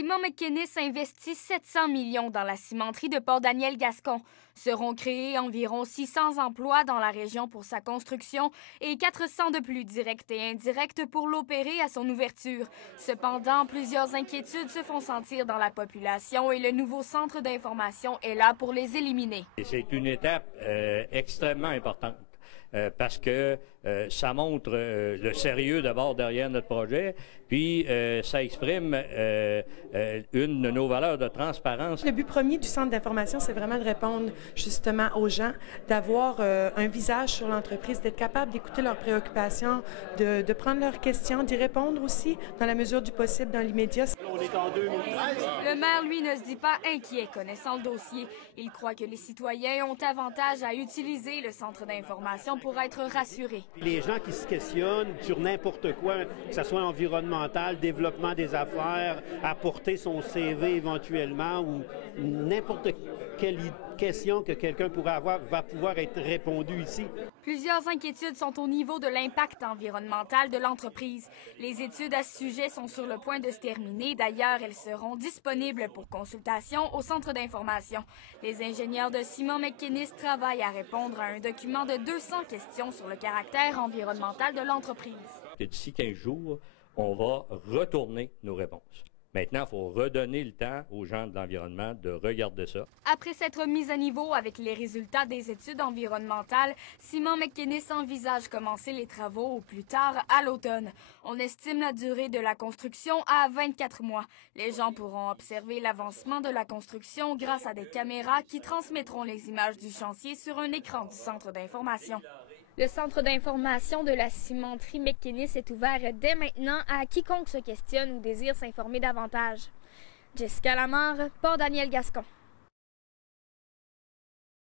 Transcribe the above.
Simon McInnes investit 700 millions dans la cimenterie de Port-Daniel-Gascon. Seront créés environ 600 emplois dans la région pour sa construction et 400 de plus directs et indirects pour l'opérer à son ouverture. Cependant, plusieurs inquiétudes se font sentir dans la population et le nouveau centre d'information est là pour les éliminer. C'est une étape extrêmement importante. Parce que ça montre le sérieux d'abord derrière notre projet, puis ça exprime une de nos valeurs de transparence. Le but premier du centre d'information, c'est vraiment de répondre justement aux gens, d'avoir un visage sur l'entreprise, d'être capable d'écouter leurs préoccupations, de prendre leurs questions, d'y répondre aussi dans la mesure du possible dans l'immédiat. On est en 2013. Le maire, lui, ne se dit pas inquiet connaissant le dossier. Il croit que les citoyens ont avantage à utiliser le centre d'information pour être rassurés. Les gens qui se questionnent sur n'importe quoi, que ce soit environnemental, développement des affaires, apporter son CV éventuellement ou n'importe quelle question que quelqu'un pourrait avoir va pouvoir être répondue ici. Plusieurs inquiétudes sont au niveau de l'impact environnemental de l'entreprise. Les études à ce sujet sont sur le point de se terminer. D'ailleurs, elles seront disponibles pour consultation au centre d'information. Les ingénieurs de Simon McInnes travaillent à répondre à un document de 200 questions sur le caractère environnemental de l'entreprise. D'ici 15 jours, on va retourner nos réponses. Maintenant, il faut redonner le temps aux gens de l'environnement de regarder ça. Après s'être mis à niveau avec les résultats des études environnementales, Simon McInnes envisage commencer les travaux au plus tard à l'automne. On estime la durée de la construction à 24 mois. Les gens pourront observer l'avancement de la construction grâce à des caméras qui transmettront les images du chantier sur un écran du centre d'information. Le centre d'information de la cimenterie McInnes est ouvert dès maintenant à quiconque se questionne ou désire s'informer davantage. Jessica Lamar, Port-Daniel-Gascon.